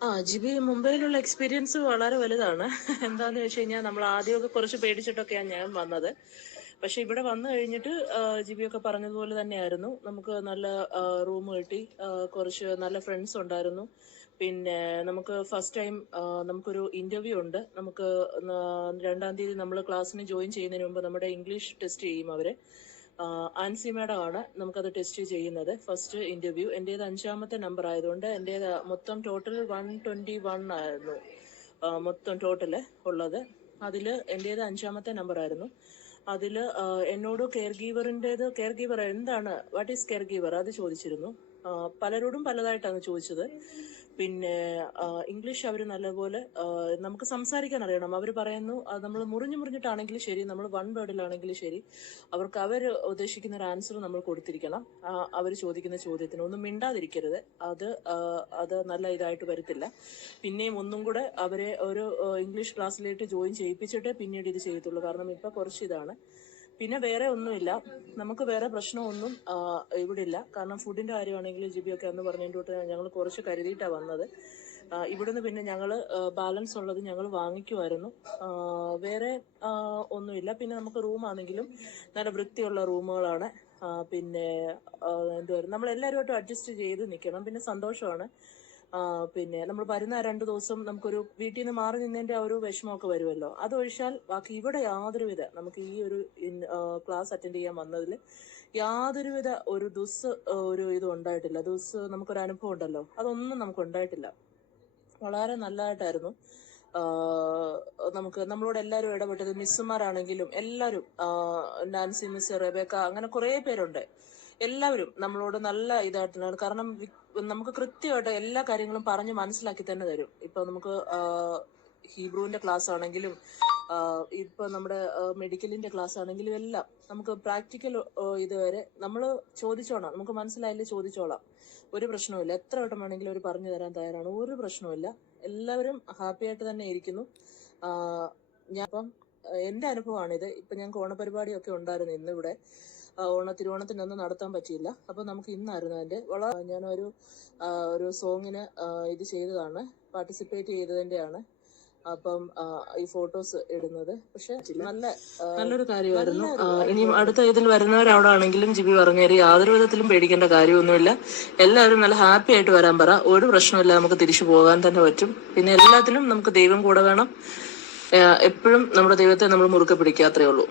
ആ GB മുംബൈയിലുള്ള experience വളരെ വലുതാണ്. എന്താന്ന് വെച്ച് കഴിഞ്ഞാൽ നമ്മൾ ആദ്യമൊക്കെ കുറച്ച് പേടിച്ചിട്ടൊക്കെയാണ് ഞാൻ വന്നത്. പക്ഷെ ഇവിടെ വന്നു കഴിഞ്ഞിട്ട് ഒക്കെ പറഞ്ഞതുപോലെ തന്നെയായിരുന്നു. നമുക്ക് നല്ല റൂം കിട്ടി. കുറച്ച് നല്ല ഫ്രണ്ട്സ് ഉണ്ടായിരുന്നു. പിന്നെ നമുക്ക് ഫസ്റ്റ് ടൈം നമുക്കൊരു ഇന്റർവ്യൂ ഉണ്ട്. നമുക്ക് രണ്ടാം തീയതി നമ്മൾ ക്ലാസ്സിന് ജോയിൻ ചെയ്യുന്നതിന് മുമ്പ് നമ്മുടെ ഇംഗ്ലീഷ് ടെസ്റ്റ് ചെയ്യും അവർ. ആൻസി മാഡം ആണ് നമുക്കത് ടെസ്റ്റ് ചെയ്യുന്നത്. ഫസ്റ്റ് ഇന്റർവ്യൂ എന്റേത് അഞ്ചാമത്തെ നമ്പർ ആയതുകൊണ്ട് എന്റെ മൊത്തം ടോട്ടൽ വൺ ട്വന്റി വൺ ആയിരുന്നു മൊത്തം ടോട്ടൽ ഉള്ളത്. അതിൽ എന്റേത് അഞ്ചാമത്തെ നമ്പർ ആയിരുന്നു. അതിൽ എന്നോട് കെയർ ഗീവറിന്റെത് കെയർ ഗീവർ എന്താണ്? വാട്ട് ഈസ് കെയർ ഗീവർ അത് ചോദിച്ചിരുന്നു. പലരോടും പലതായിട്ടാണ് ചോദിച്ചത്. പിന്നെ ഇംഗ്ലീഷ് അവർ നല്ലപോലെ നമുക്ക് സംസാരിക്കാൻ അറിയണം. അവർ പറയുന്നു നമ്മൾ മുറിഞ്ഞു മുറിഞ്ഞിട്ടാണെങ്കിലും ശരി നമ്മൾ വൺ വേർഡിലാണെങ്കിലും ശരി അവർക്ക് അവർ ഉദ്ദേശിക്കുന്ന ഒരു ആൻസർ നമ്മൾ കൊടുത്തിരിക്കണം. അവർ ചോദിക്കുന്ന ചോദ്യത്തിന്. ഒന്നും മിണ്ടാതിരിക്കരുത്. അത് അത് നല്ല ഇതായിട്ട് വരത്തില്ല. പിന്നെയും ഒന്നും കൂടെ അവരെ ഒരു ഇംഗ്ലീഷ് ക്ലാസ്സിലേക്ക് ജോയിൻ ചെയ്യിപ്പിച്ചിട്ടേ പിന്നീട് ഇത് ചെയ്യത്തുള്ളൂ. കാരണം ഇപ്പൊ കുറച്ച് ഇതാണ്. പിന്നെ വേറെ ഒന്നുമില്ല. നമുക്ക് വേറെ പ്രശ്നമൊന്നും ഇവിടെ ഇല്ല കാരണം ഫുഡിന്റെ കാര്യമാണെങ്കിൽ ജിബിയൊക്കെ അന്ന് പറഞ്ഞതിന്റെ ഞങ്ങൾ കുറച്ച് കരുതിയിട്ടാണ് വന്നത്. ഇവിടുന്ന് പിന്നെ ഞങ്ങൾ ബാലൻസ് ഉള്ളത് ഞങ്ങൾ വാങ്ങിക്കുമായിരുന്നു വേറെ ഒന്നുമില്ല. പിന്നെ നമുക്ക് റൂമാണെങ്കിലും നല്ല വൃത്തിയുള്ള റൂമുകളാണ്. പിന്നെ എന്തുവായിരുന്നു നമ്മൾ എല്ലാവരുമായിട്ടും അഡ്ജസ്റ്റ് ചെയ്ത് നിൽക്കണം പിന്നെ സന്തോഷമാണ്. പിന്നെ നമ്മൾ വരുന്ന രണ്ടു ദിവസം നമുക്കൊരു വീട്ടിൽ നിന്ന് മാറി നിന്നതിന്റെ ആ ഒരു വിഷമമൊക്കെ വരുമല്ലോ. അതൊഴിച്ചാൽ ബാക്കി ഇവിടെ യാതൊരുവിധ നമുക്ക് ഈ ഒരു ക്ലാസ് അറ്റൻഡ് ചെയ്യാൻ വന്നതിൽ യാതൊരുവിധ ഒരു ദുസ് ഒരു ഇതും ഉണ്ടായിട്ടില്ല. ദുസ് നമുക്കൊരു അനുഭവം ഉണ്ടല്ലോ. അതൊന്നും നമുക്ക് ഉണ്ടായിട്ടില്ല. വളരെ നല്ലതായിട്ടായിരുന്നു. നമുക്ക് നമ്മളോട് എല്ലാവരും ഇടപെട്ടത്. മിസ്സുമാരാണെങ്കിലും എല്ലാവരും നാൻസി മിസ് റെബേക്ക അങ്ങനെ കുറേ പേരുണ്ട്. എല്ലാവരും നമ്മളോട് നല്ല ഇതായിട്ടാണ് കാരണം നമുക്ക് കൃത്യമായിട്ട് എല്ലാ കാര്യങ്ങളും പറഞ്ഞ് മനസ്സിലാക്കി തന്നെ തരും. ഇപ്പൊ നമുക്ക് ഹീബ്രുവിന്റെ ക്ലാസ് ആണെങ്കിലും ഇപ്പൊ നമ്മുടെ മെഡിക്കലിന്റെ ക്ലാസ് ആണെങ്കിലും എല്ലാം നമുക്ക് പ്രാക്ടിക്കൽ ഇതുവരെ നമ്മൾ ചോദിച്ചോളാം. നമുക്ക് മനസ്സിലായില്ലേ ചോദിച്ചോളാം. ഒരു പ്രശ്നവുമില്ല. എത്ര വട്ടം വേണമെങ്കിലും അവർ പറഞ്ഞു തരാൻ തയ്യാറാണ്. ഒരു പ്രശ്നവുമില്ല. എല്ലാവരും ഹാപ്പി ആയിട്ട് തന്നെ ഇരിക്കുന്നു. ഞാൻ ഇപ്പം എന്റെ അനുഭവമാണിത്. ഇപ്പൊ ഞങ്ങൾക്ക് ഓണപരിപാടിയൊക്കെ ഉണ്ടായിരുന്നു ഇന്നിവിടെ. ഓണ തിരുവോണത്തിനൊന്നും നടത്താൻ പറ്റിയില്ല. അപ്പൊ നമുക്ക് ഇന്നായിരുന്നു അതിന്റെ വളരെ ഞാനൊരു ഒരു സോങ്ങിന് ഇത് ചെയ്തതാണ്. പാർട്ടിസിപ്പേറ്റ് ചെയ്തതിന്റെയാണ്. അപ്പം ഈ ഫോട്ടോസ് ഇടുന്നത്. പക്ഷെ നല്ല നല്ലൊരു കാര്യമായിരുന്നു. ഇനിയും അടുത്ത ഇതിൽ വരുന്നവരവിടാണെങ്കിലും ജിബി പറഞ്ഞേരി യാതൊരു വിധത്തിലും പേടിക്കേണ്ട കാര്യമൊന്നുമില്ല. എല്ലാവരും നല്ല ഹാപ്പി ആയിട്ട് വരാൻ പറ. ഒരു പ്രശ്നമില്ല നമുക്ക് തിരിച്ചു പോകാൻ തന്നെ പറ്റും. പിന്നെ എല്ലാത്തിലും നമുക്ക് ദൈവം കൂടെ വേണം. എപ്പോഴും നമ്മുടെ ദൈവത്തെ നമ്മൾ മുറുക്കെ പിടിക്കുക അത്രേ ഉള്ളൂ.